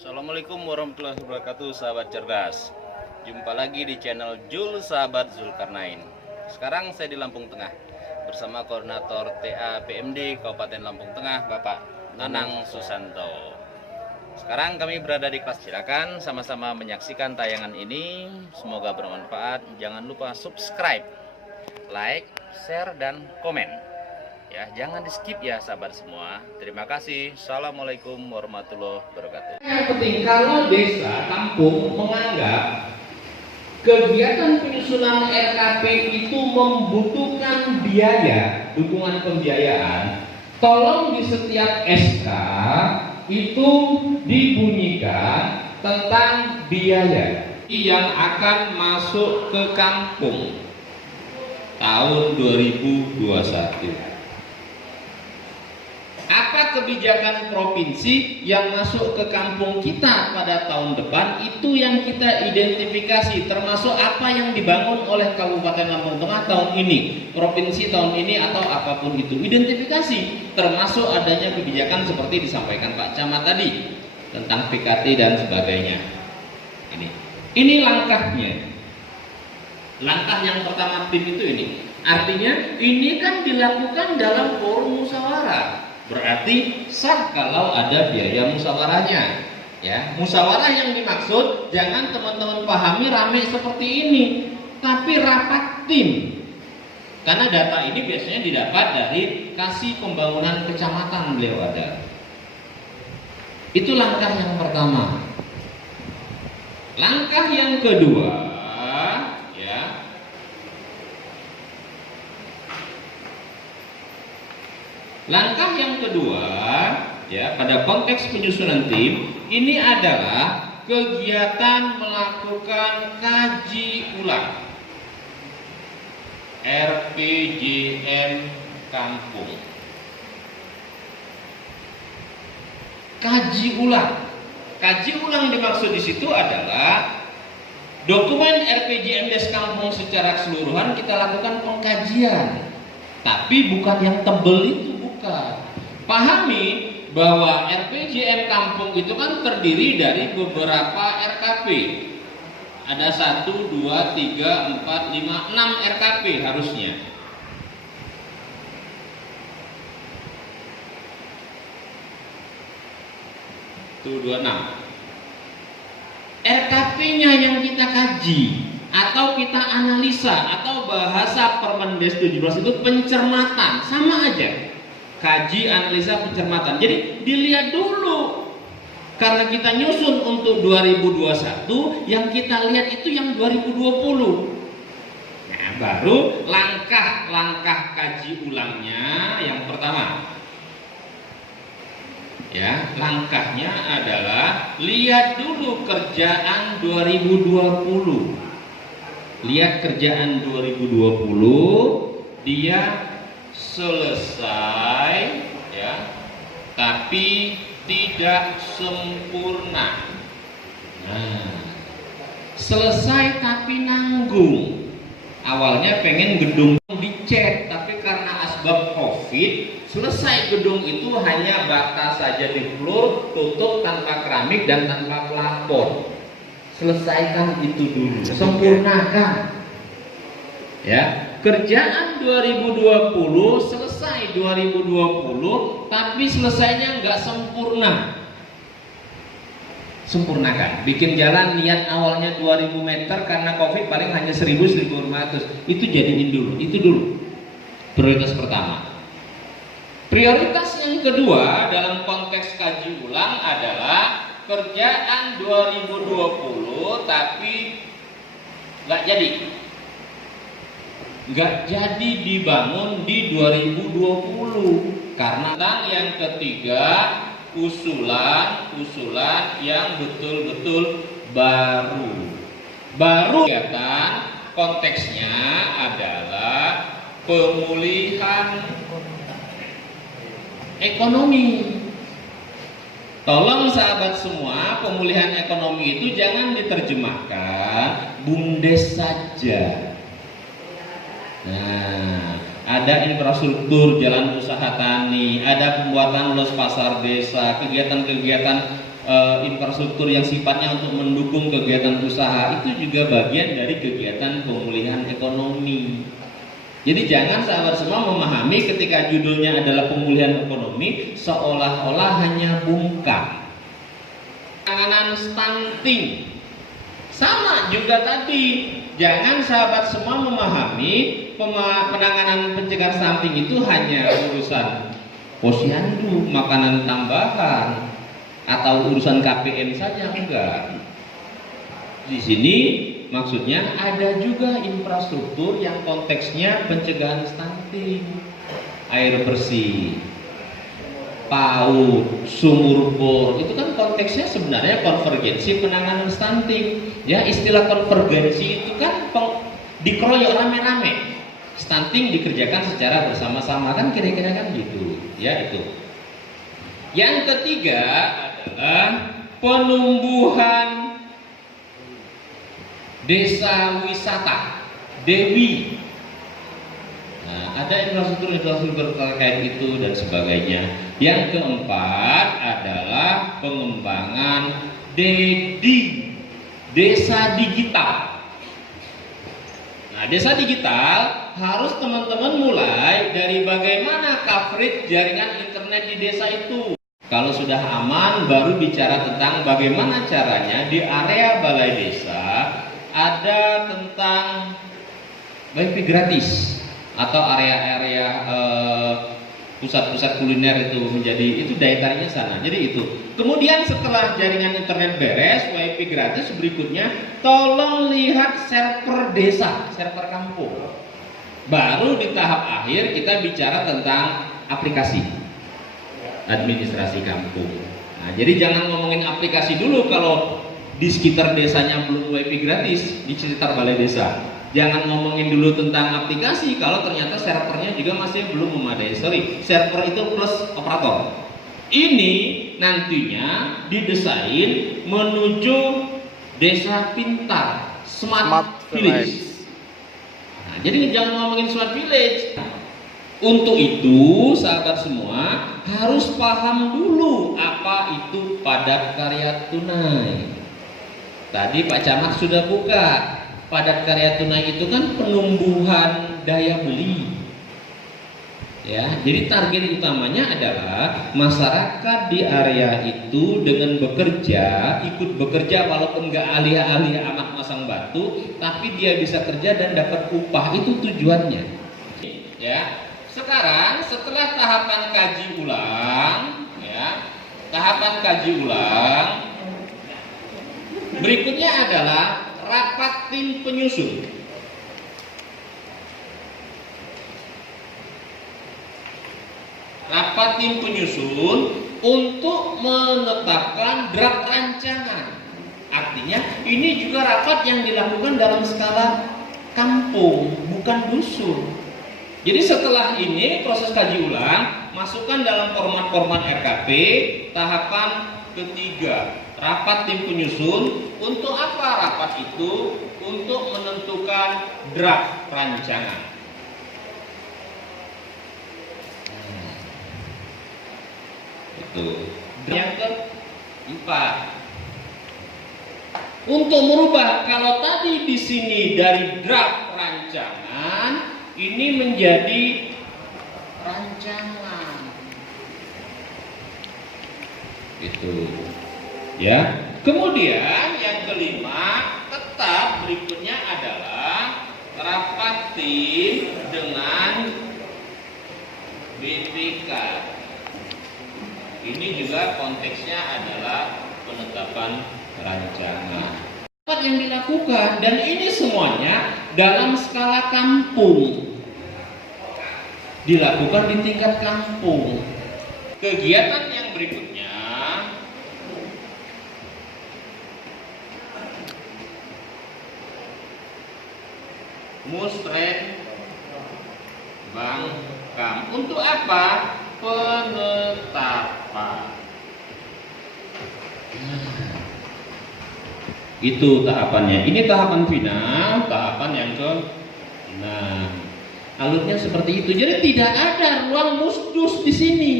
Assalamualaikum warahmatullahi wabarakatuh, sahabat cerdas. Jumpa lagi di channel Jul Sahabat Zulkarnain. Sekarang saya di Lampung Tengah bersama Koordinator TA PMD Kabupaten Lampung Tengah, Bapak Nanang Susanto. Sekarang kami berada di kelas Cirakan, sama-sama menyaksikan tayangan ini. Semoga bermanfaat. Jangan lupa subscribe, like, share, dan komen. Ya, jangan di skip ya sahabat semua. Terima kasih. Assalamualaikum warahmatullahi wabarakatuh. Yang penting kalau desa kampung menganggap kegiatan penyusunan RKP itu membutuhkan biaya, dukungan pembiayaan, tolong di setiap SK itu dibunyikan tentang biaya yang akan masuk ke kampung tahun 2021. Apa kebijakan provinsi yang masuk ke kampung kita pada tahun depan, itu yang kita identifikasi, termasuk apa yang dibangun oleh Kabupaten Lampung Tengah tahun ini, provinsi tahun ini, atau apapun itu. Identifikasi, termasuk adanya kebijakan seperti disampaikan Pak Camat tadi tentang PKT dan sebagainya. Ini langkahnya. Langkah yang pertama tim itu ini. Artinya ini kan dilakukan dalam forum musyawarah. Berarti sah kalau ada biaya musyawarahnya. Ya, musyawarah yang dimaksud jangan teman-teman pahami rame seperti ini, tapi rapat tim. Karena data ini biasanya didapat dari Kasih Pembangunan Kecamatan beliau ada. Itu langkah yang pertama. Langkah yang kedua, ya. Langkah yang kedua, ya, pada konteks penyusunan tim ini adalah kegiatan melakukan kaji ulang RPJM kampung. Kaji ulang. Kaji ulang dimaksud di situ adalah dokumen RPJM Des Kampung secara keseluruhan kita lakukan pengkajian, tapi bukan yang tebel itu. Pahami bahwa RPJM kampung itu kan terdiri dari beberapa RKP. Ada 1, 2, 3, 4, 5, 6 RKP harusnya. Tuh 26. RKP-nya yang kita kaji atau kita analisa, atau bahasa Permendes 17 itu pencermatan, sama aja. Kaji, analisa, pencermatan. Jadi dilihat dulu. Karena kita nyusun untuk 2021, yang kita lihat itu yang 2020. Nah, baru langkah-langkah kaji ulangnya yang pertama. Ya, langkahnya adalah lihat dulu kerjaan 2020. Lihat kerjaan 2020, dia selesai, ya, tapi tidak sempurna. Nah, selesai tapi nanggung. Awalnya pengen gedung dicat, tapi karena asbab COVID, selesai gedung itu hanya bata saja di floor, tutup tanpa keramik dan tanpa pelapor. Selesaikan itu dulu, sempurnakan. Ya. Kerjaan 2020 selesai 2020, tapi selesainya nggak sempurna. Sempurnakan. Bikin jalan niat awalnya 2000 meter, karena COVID paling hanya 1000-1500. Itu jadiin dulu. Itu dulu. Prioritas pertama. Prioritas yang kedua dalam konteks kaji ulang adalah kerjaan 2020 tapi nggak jadi. Nggak jadi dibangun di 2020 karena yang ketiga usulan yang betul-betul baru kegiatan konteksnya adalah pemulihan ekonomi. Tolong sahabat semua, pemulihan ekonomi itu jangan diterjemahkan BUMDes saja. Nah, ada infrastruktur jalan usaha tani, ada pembuatan los pasar desa, kegiatan-kegiatan infrastruktur yang sifatnya untuk mendukung kegiatan usaha, itu juga bagian dari kegiatan pemulihan ekonomi. Jadi jangan sahabat semua memahami ketika judulnya adalah pemulihan ekonomi seolah-olah hanya bungkam. Penanganan stunting sama juga tadi. Jangan sahabat semua memahami penanganan pencegahan stunting itu hanya urusan posyandu, makanan tambahan, atau urusan KPM saja, enggak. Di sini maksudnya ada juga infrastruktur yang konteksnya pencegahan stunting, air bersih, PAUD, sumur bor, itu kan konteksnya sebenarnya konvergensi penanganan stunting. Ya, istilah konvergensi itu kan dikeroyok rame-rame. Stunting dikerjakan secara bersama-sama, kan kira-kira kan gitu. Ya, itu. Yang ketiga adalah penumbuhan desa wisata, DEWI. Nah, ada infrastruktur terkait itu dan sebagainya. Yang keempat adalah pengembangan DEDI, desa digital. Nah, desa digital harus teman-teman mulai dari bagaimana coverage jaringan internet di desa itu. Kalau sudah aman, baru bicara tentang bagaimana caranya di area balai desa ada tentang wifi gratis atau area-area pusat-pusat kuliner itu daya tariknya sana. Jadi itu. Kemudian setelah jaringan internet beres, wifi gratis, berikutnya tolong lihat server desa, server kampung. Baru di tahap akhir kita bicara tentang aplikasi administrasi kampung. Nah, jadi jangan ngomongin aplikasi dulu kalau di sekitar desanya belum wifi gratis, di sekitar balai desa. Jangan ngomongin dulu tentang aplikasi kalau ternyata servernya juga masih belum memadai. Server itu plus operator. Ini nantinya didesain menuju desa pintar, smart village. Nah, jadi jangan ngomongin smart village. Untuk itu, sahabat semua harus paham dulu apa itu padat karya tunai. Tadi Pak Camat sudah buka. Padat karya tunai itu kan penumbuhan daya beli. Ya, jadi target utamanya adalah masyarakat di area itu dengan ikut bekerja walaupun nggak alih-alih amat masang batu, tapi dia bisa kerja dan dapat upah, itu tujuannya. Ya, sekarang setelah tahapan kaji ulang, berikutnya adalah rapat tim penyusun. Rapat tim penyusun untuk menetapkan draft rancangan. Artinya ini juga rapat yang dilakukan dalam skala kampung, bukan dusun. Jadi setelah ini proses kaji ulang, masukkan dalam format-format RKP tahapan ketiga, rapat tim penyusun. Untuk apa rapat itu? Untuk menentukan draft rancangan. Itu. Yang keempat, untuk merubah, kalau tadi di sini dari draft rancangan ini menjadi rancangan. Itu. Ya. Kemudian yang kelima, tetap berikutnya adalah rapat tim dengan BPK. Ini juga konteksnya adalah penetapan rancangan. Rapat yang dilakukan, dan ini semuanya dalam skala kampung. Dilakukan di tingkat kampung. Kegiatan yang berikutnya, musren bangkam. Untuk apa? Penetapan. Itu tahapannya. Ini tahapan final, tahapan yang ke-6. Alurnya seperti itu. Jadi tidak ada ruang musdus di sini.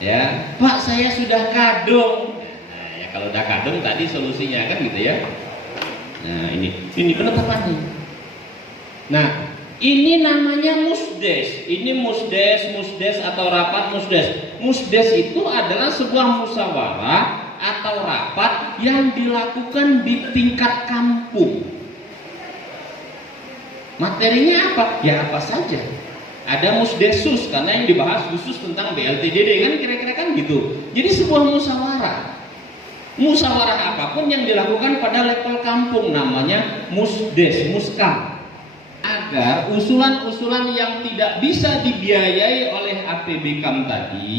Ya, Pak, saya sudah kadung. Nah, ya kalau udah kadung tadi solusinya kan gitu ya. Nah, ini penetapannya. Nah, ini namanya musdes. Ini musdes atau rapat musdes. Musdes itu adalah sebuah musyawarah atau rapat yang dilakukan di tingkat kampung. Materinya apa? Ya apa saja. Ada musdesus karena yang dibahas khusus tentang BLTDD kan kira-kira kan gitu. Jadi sebuah musyawarah. Musyawarah apapun yang dilakukan pada level kampung namanya musdes, muskam. Agar usulan-usulan yang tidak bisa dibiayai oleh APBKAM tadi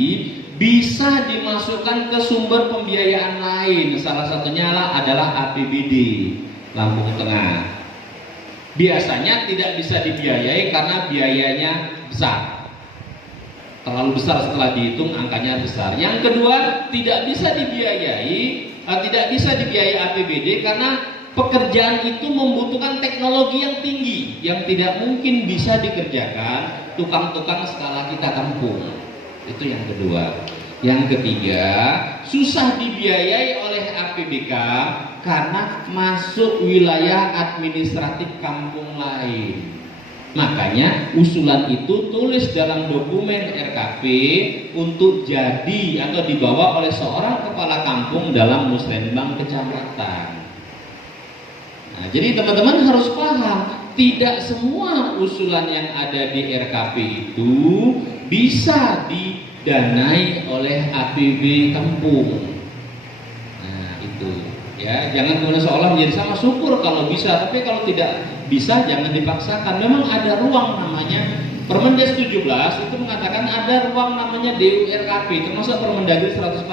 bisa dimasukkan ke sumber pembiayaan lain. Salah satunya adalah APBD Lampung Tengah. Biasanya tidak bisa dibiayai karena biayanya besar, terlalu besar, setelah dihitung angkanya besar. Yang kedua, tidak bisa dibiayai APBD karena pekerjaan itu membutuhkan teknologi yang tinggi yang tidak mungkin bisa dikerjakan tukang-tukang skala kita kampung. Itu yang kedua. Yang ketiga, susah dibiayai oleh APBK karena masuk wilayah administratif kampung lain. Makanya usulan itu tulis dalam dokumen RKP untuk jadi atau dibawa oleh seorang kepala kampung dalam musrenbang kecamatan. Nah, jadi teman-teman harus paham, tidak semua usulan yang ada di RKP itu bisa didanai oleh APB kampung. Nah, itu ya, jangan kemudian seolah menjadi sama, syukur kalau bisa, tapi kalau tidak bisa jangan dipaksakan. Memang ada ruang namanya Permendes 17 itu mengatakan ada ruang namanya DURKP termasuk Permendagri 114.